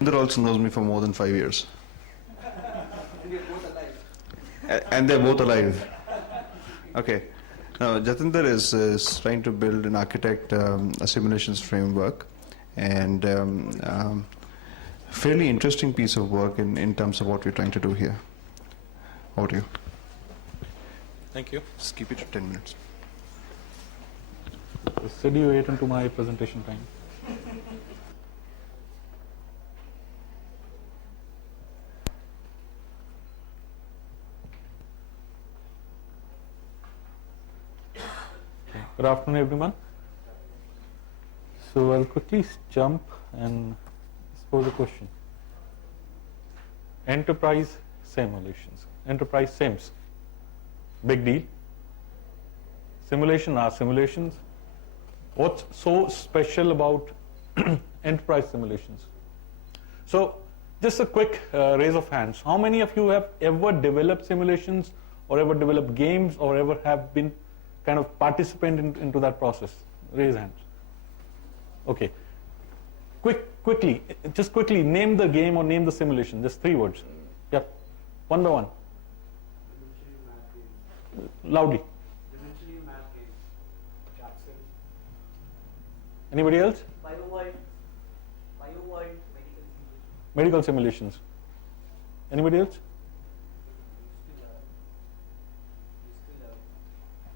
Jatinder also knows me for more than 5 years. And you're both alive. And they're both alive. Okay. Now, Jatinder is trying to build and architect a simulations framework, and fairly interesting piece of work in terms of what we're trying to do here. Over to you. Thank you. Just keep it to 10 minutes. Said you ate into my presentation time. Good afternoon, everyone. So I'll quickly jump and pose a question. Enterprise simulations, enterprise sims, big deal. Simulation are simulations. What's so special about enterprise simulations? So just a quick raise of hands. How many of you have ever developed simulations or ever developed games or ever have been kind of participant into that process? Raise hands. Okay. Quickly name the game or name the simulation. Just 3 words. Yep. One by one. Loudly. Anybody else? BioWorld, Medical simulations. Anybody else?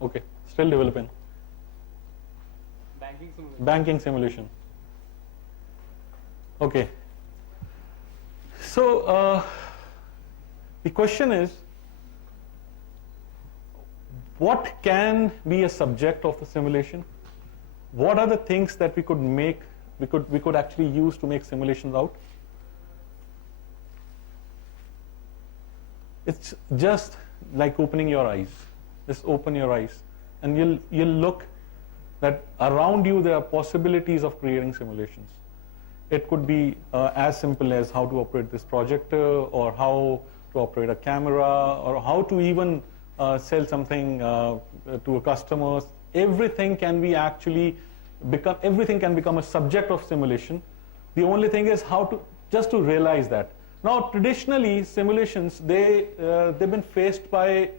Okay, still developing. Banking simulation. Okay. So the question is, what can be a subject of the simulation? What are the things that we could actually use to make simulations out? It's just like opening your eyes. Just open your eyes, and you'll look that around you there are possibilities of creating simulations. It could be as simple as how to operate this projector, or how to operate a camera, or how to even sell something to a customer. Everything can become a subject of simulation. The only thing is just to realize that. Now, traditionally, simulations they've been faced by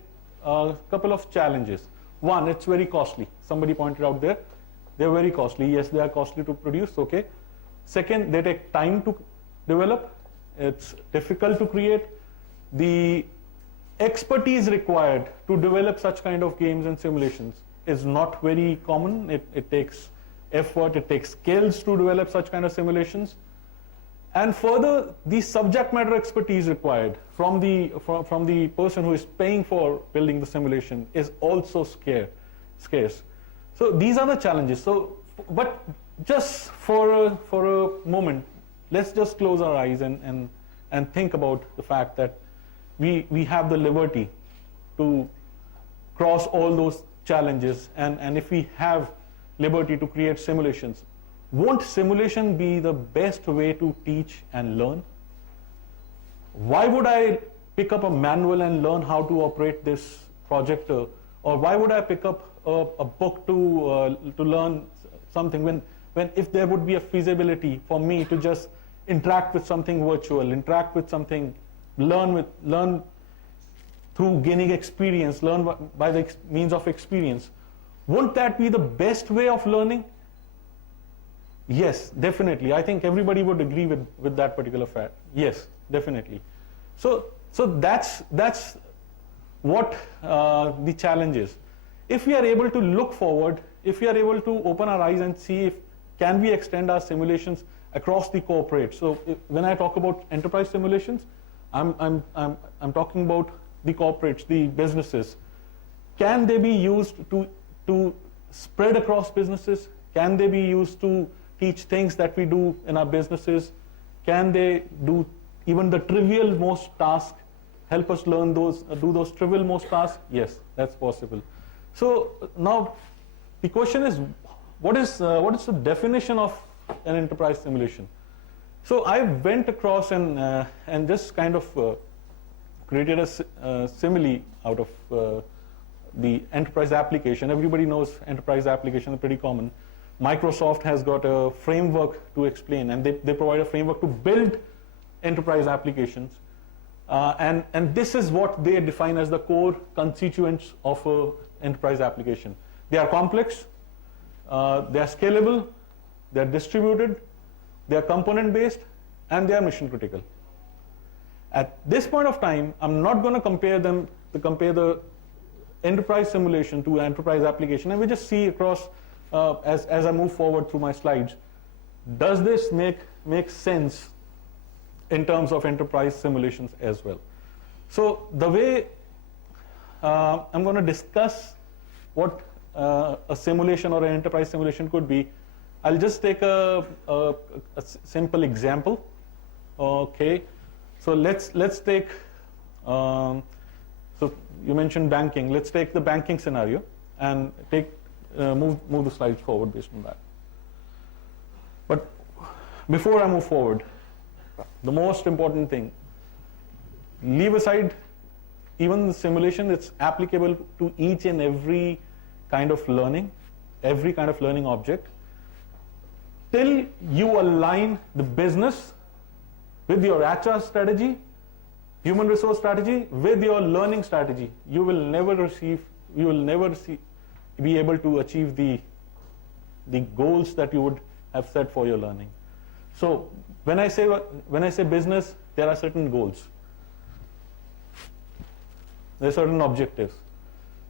a couple of challenges. One, it's very costly. Somebody pointed out there, they're very costly. Yes, they are costly to produce. Okay. Second, they take time to develop. It's difficult to create. The expertise required to develop such kind of games and simulations is not very common. It takes effort, it takes skills to develop such kind of simulations. And further, the subject matter expertise required from the person who is paying for building the simulation is also scarce. So these are the challenges. So, but just for a moment, let's just close our eyes and think about the fact that we have the liberty to cross all those challenges, and if we have liberty to create simulations, won't simulation be the best way to teach and learn? Why would I pick up a manual and learn how to operate this projector? Or why would I pick up a book to learn something when if there would be a feasibility for me to just interact with something virtual, interact with something, learn through gaining experience, learn by the means of experience? Won't that be the best way of learning? Yes, definitely. I think everybody would agree with that particular fact. Yes, definitely. So that's what the challenge is. If we are able to look forward, if we are able to open our eyes and see if can we extend our simulations across the corporate. So when I talk about enterprise simulations, I'm talking about the corporates, the businesses. Can they be used to spread across businesses? Can they be used to teach things that we do in our businesses? Can they do even the trivial most tasks, help us learn do those trivial most tasks? Yes, that's possible. So now the question is, what is the definition of an enterprise simulation? So I went across and just kind of created a simile out of the enterprise application. Everybody knows enterprise application is pretty common. Microsoft has got a framework to explain, and they provide a framework to build enterprise applications. And this is what they define as the core constituents of an enterprise application. They are complex, they are scalable, they are distributed, they are component-based, and they are mission-critical. At this point of time, I'm not going to compare the enterprise simulation to enterprise application, and we just see across as I move forward through my slides. Does this make sense in terms of enterprise simulations as well? So the way I'm going to discuss what a simulation or an enterprise simulation could be, I'll just take a simple example. Okay, so let's take. So you mentioned banking. Let's take the banking scenario and move the slides forward based on that. But before I move forward, the most important thing, leave aside even the simulation. It's applicable to each and every kind of learning object. Till you align the business with your HR strategy, human resource strategy, with your learning strategy, you will never be able to achieve the goals that you would have set for your learning. So when I say business, there are certain goals. There are certain objectives.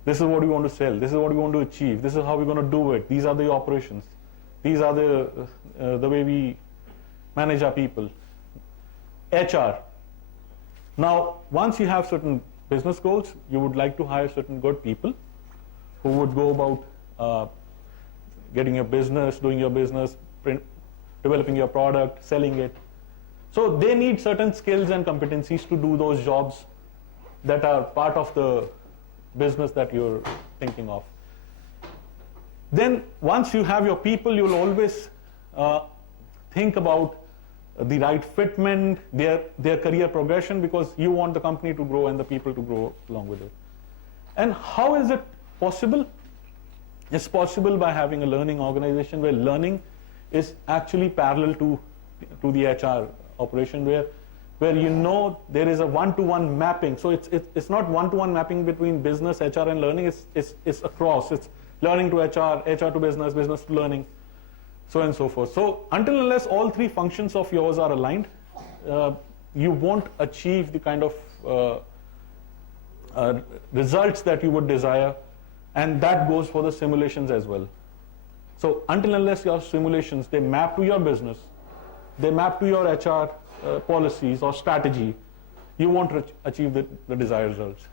This is what we want to sell. This is what we want to achieve. This is how we're going to do it. These are the operations. These are the way we manage our people. HR. Now, once you have certain business goals, you would like to hire certain good people who would go about getting your business, doing your business, developing your product, selling it. So they need certain skills and competencies to do those jobs that are part of the business that you're thinking of. Then once you have your people, you'll always think about the right fitment, their career progression, because you want the company to grow and the people to grow along with it. And how is it possible? It's possible by having a learning organization where learning is actually parallel to the HR operation, where there is a one-to-one mapping. So it's not one-to-one mapping between business, HR, and learning. It's across. It's learning to HR, HR to business, business to learning, so on and so forth. So until unless all three functions of yours are aligned, you won't achieve the kind of results that you would desire, and that goes for the simulations as well. So until unless your simulations, they map to your business, they map to your HR policies or strategy, you won't achieve the desired results.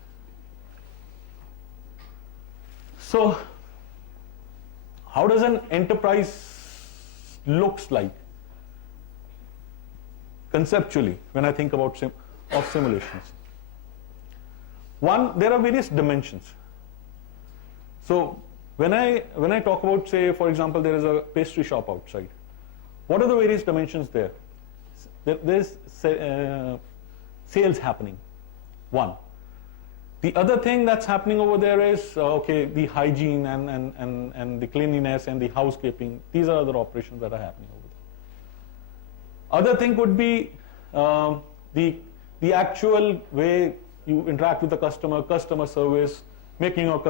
So how does an enterprise looks like conceptually when I think about simulations? One, there are various dimensions. So when I talk about, say, for example, there is a pastry shop outside. What are the various dimensions there? There's sales happening, one. The other thing that's happening over there is, the hygiene and the cleanliness and the housekeeping. These are other operations that are happening over there. Other thing could be the actual way you interact with the customer service, making your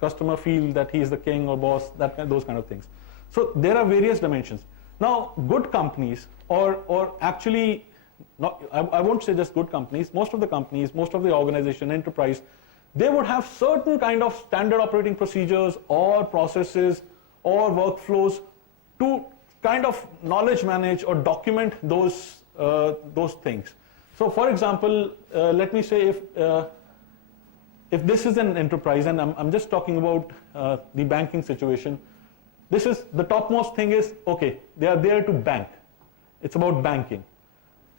customer feel that he is the king or boss, those kind of things. So there are various dimensions. Now, good companies, or actually, I won't say just good companies, most of the companies, most of the organization, enterprise, they would have certain kind of standard operating procedures or processes or workflows to kind of knowledge manage or document those things. So for example, let me say if this is an enterprise, and I'm just talking about the banking situation, this is the topmost thing is, they are there to bank. It's about banking.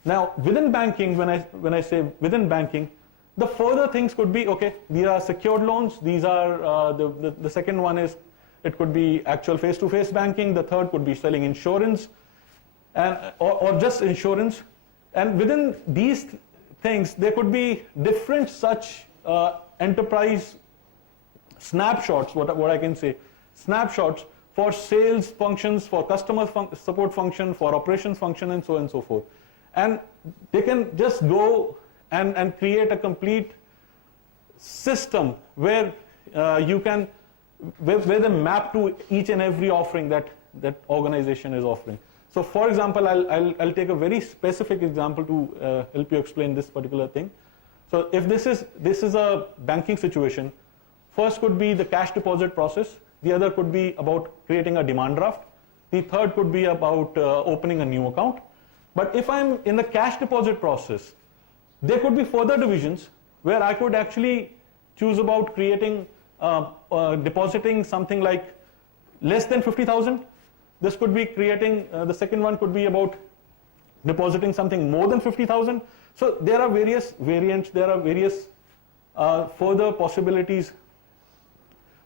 Now, within banking, when I say within banking, the further things could be, these are secured loans. These are, the second one is, it could be actual face-to-face banking. The third could be selling insurance, or just insurance. And within these things, there could be different such enterprise snapshots, what I can say, snapshots, for sales functions, for customer support function, for operations function, and so on and so forth. And they can just go and create a complete system where where they map to each and every offering that organization is offering. So for example, I'll take a very specific example to help you explain this particular thing. So if this is a banking situation, first could be the cash deposit process, the other could be about creating a demand draft, the third could be about opening a new account. But if I'm in the cash deposit process, there could be further divisions where I could actually choose about creating, depositing something like less than 50,000. This could be creating, the second one could be about depositing something more than 50,000. So there are various variants, there are various further possibilities.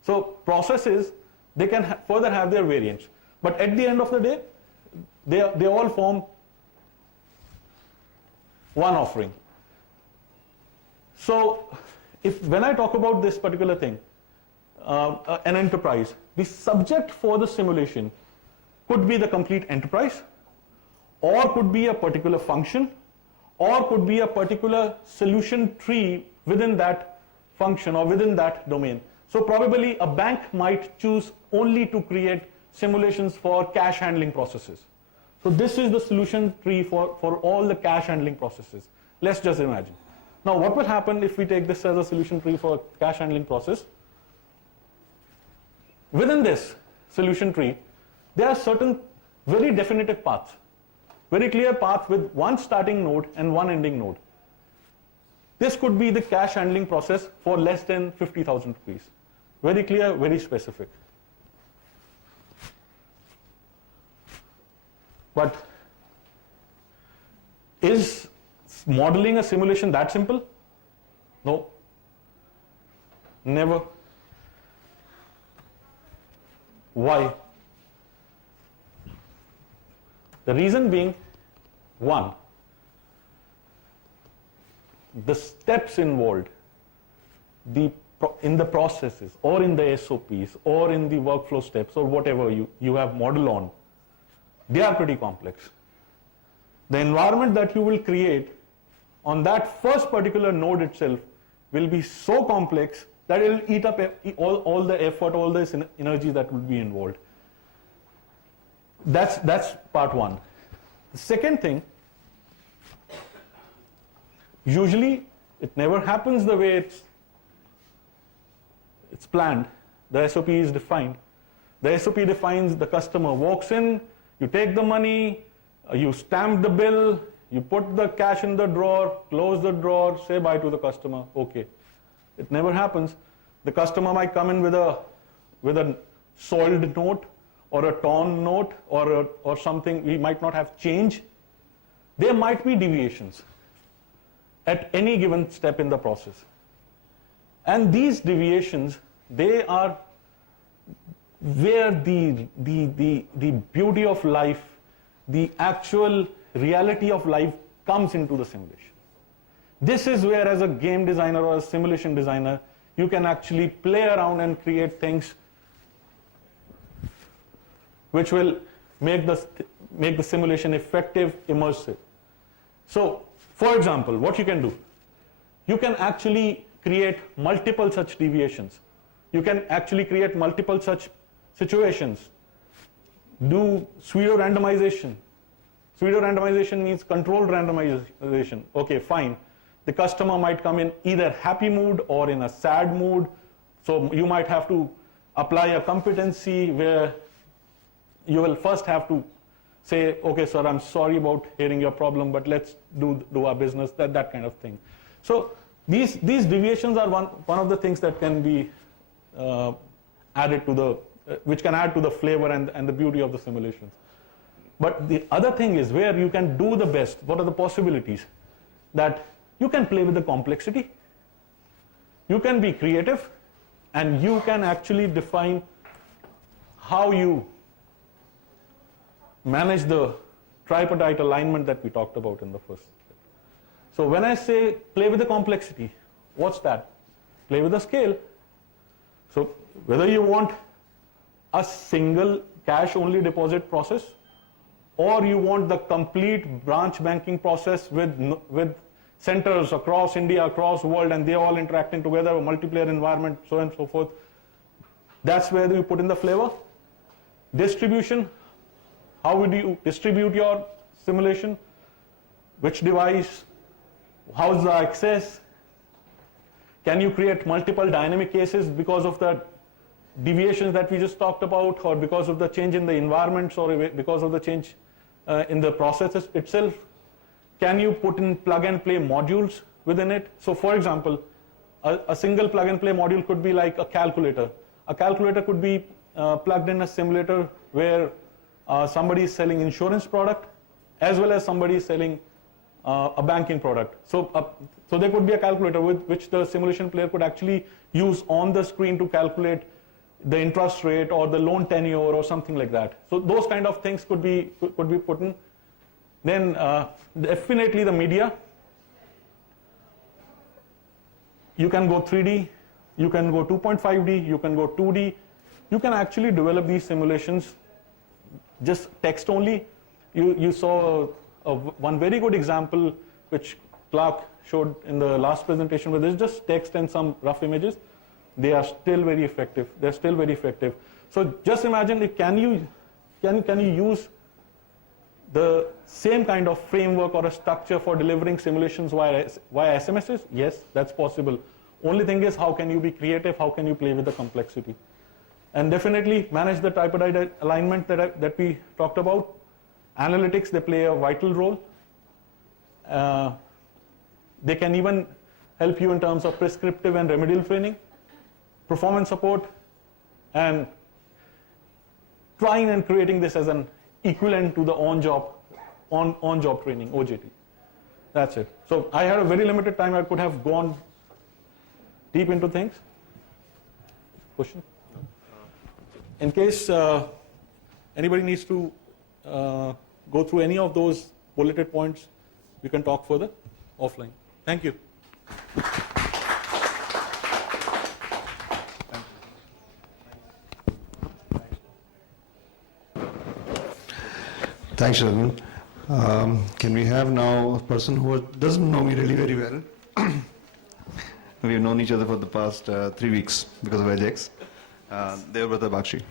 So processes, they can further have their variants. But at the end of the day, they all form one offering. So when I talk about this particular thing, an enterprise, the subject for the simulation could be the complete enterprise, or could be a particular function, or could be a particular solution tree within that function or within that domain. So probably a bank might choose only to create simulations for cash handling processes. So this is the solution tree for all the cash handling processes. Let's just imagine. Now what will happen if we take this as a solution tree for cash handling process? Within this solution tree, there are certain very definitive paths, very clear path with one starting node and one ending node. This could be the cash handling process for less than 50,000 rupees. Very clear, very specific. But is modeling a simulation that simple? No. Never. Why? The reason being, one, the steps involved, in the processes or in the SOPs or in the workflow steps or whatever you have model on, they are pretty complex. The environment that you will create on that first particular node itself will be so complex that it will eat up all the effort, all the energy that will be involved. That's part one. The second thing, usually it never happens the way it's planned. The SOP is defined. The SOP defines the customer walks in, you take the money, you stamp the bill, you put the cash in the drawer, close the drawer, say bye to the customer, okay. It never happens. The customer might come in with a soiled note or a torn note or something. We might not have change. There might be deviations at any given step in the process. And these deviations, they are where the beauty of life, the actual reality of life comes into the simulation. This is where, as a game designer or a simulation designer, you can actually play around and create things which will make the simulation effective, immersive. So, for example, what you can do, you can actually create multiple such deviations. You can actually create multiple such situations. Do pseudo randomization. Pseudo randomization means controlled randomization. Okay, fine. The customer might come in either happy mood or in a sad mood. So you might have to apply a competency where you will first have to say, okay, sir, I'm sorry about hearing your problem, but let's do our business, that kind of thing. So these deviations are one of the things that can be added to the, which can add to the flavor and the beauty of the simulations. But the other thing is where you can do the best. What are the possibilities? That you can play with the complexity, you can be creative, and you can actually define how you manage the tripartite alignment that we talked about in the first step. So when I say play with the complexity, what's that? Play with the scale. So whether you want a single cash-only deposit process, or you want the complete branch banking process with centers across India, across the world, and they all interacting together, a multiplayer environment, so on and so forth. That's where you put in the flavor. Distribution, how would you distribute your simulation? Which device? How's the access? Can you create multiple dynamic cases because of the deviations that we just talked about, or because of the change in the environments, or because of the change in the processes itself? Can you put in plug and play modules within it? So for example, a single plug and play module could be like a calculator. A calculator could be plugged in a simulator where somebody is selling insurance product as well as somebody is selling a banking product. So there could be a calculator with which the simulation player could actually use on the screen to calculate the interest rate or the loan tenure or something like that. So those kind of things could be put in. Then definitely the media. You can go 3D, you can go 2.5D, you can go 2D. You can actually develop these simulations just text only. You saw one very good example which Clark showed in the last presentation, where there's just text and some rough images. They are still very effective. They're still very effective. So just imagine, can you use the same kind of framework or a structure for delivering simulations via SMSs? Yes, that's possible. Only thing is, how can you be creative? How can you play with the complexity? And definitely manage the tripartite alignment that we talked about. Analytics, they play a vital role. They can even help you in terms of prescriptive and remedial training, performance support, and trying and creating this as an equivalent to the on-job training, OJT. That's it. So I had a very limited time. I could have gone deep into things. Question? In case anybody needs to go through any of those bulleted points, we can talk further offline. Thank you. Thanks, Jatinder. Can we have now a person who doesn't know me really very well? We've known each other for the past 3 weeks because of Ajax. Devabrata Bakshi.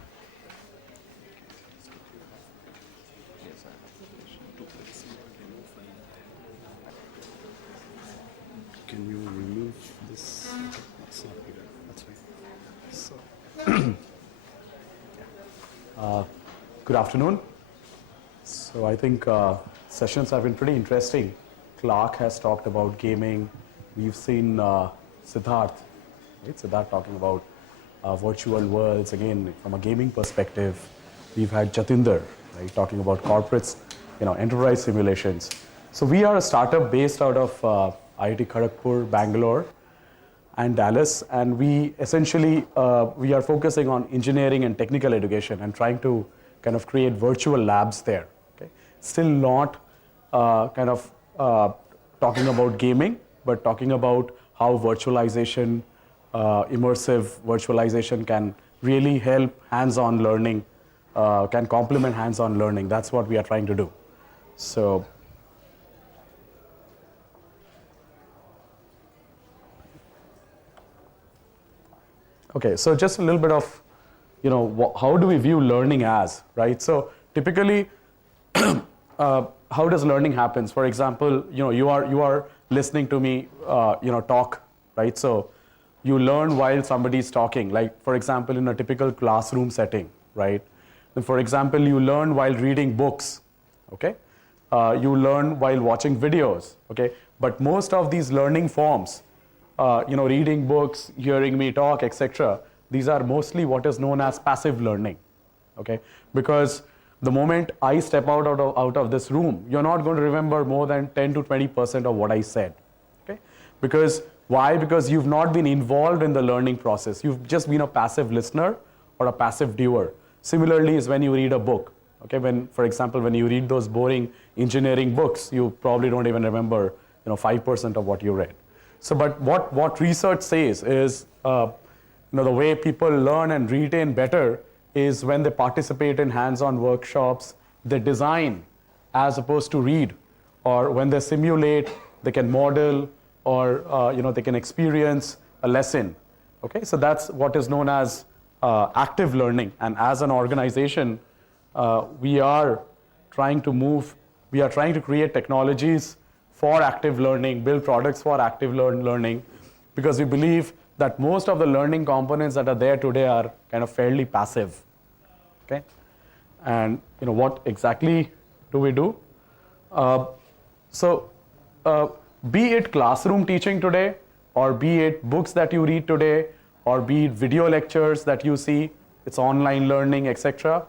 Can you remove this? That's not here. That's right. So. Good afternoon. So I think sessions have been pretty interesting. Clark has talked about gaming. We've seen Siddharth, right? Siddharth talking about virtual worlds, again, from a gaming perspective. We've had Jatinder, right, talking about corporates, enterprise simulations. So we are a startup based out of IIT Kharagpur, Bangalore, and Dallas, and we essentially we are focusing on engineering and technical education and trying to kind of create virtual labs there. Okay? Still not talking about gaming, but talking about how virtualization, immersive virtualization can really help hands-on learning, can complement hands-on learning. That's what we are trying to do. So. Okay, so just a little bit of, how do we view learning as, right? So typically, how does learning happens? For example, you are listening to me, talk, right? So you learn while somebody is talking, like for example, in a typical classroom setting, right? And for example, you learn while reading books, okay? You learn while watching videos, okay? But most of these learning forms, reading books, hearing me talk, etc., these are mostly what is known as passive learning, okay? Because the moment I step out of this room, you're not going to remember more than 10 to 20% of what I said, okay? Because why? Because you've not been involved in the learning process. You've just been a passive listener or a passive viewer. Similarly is when you read a book, okay? For example, when you read those boring engineering books, you probably don't even remember, 5% of what you read. So, but what research says is, the way people learn and retain better is when they participate in hands-on workshops, they design as opposed to read, or when they simulate, they can model, or they can experience a lesson. Okay, so that's what is known as active learning. And as an organization, we are trying to create technologies for active learning, build products for active learning, because we believe that most of the learning components that are there today are kind of fairly passive. Okay, and what exactly do we do? Be it classroom teaching today, or be it books that you read today, or be it video lectures that you see, it's online learning, etc.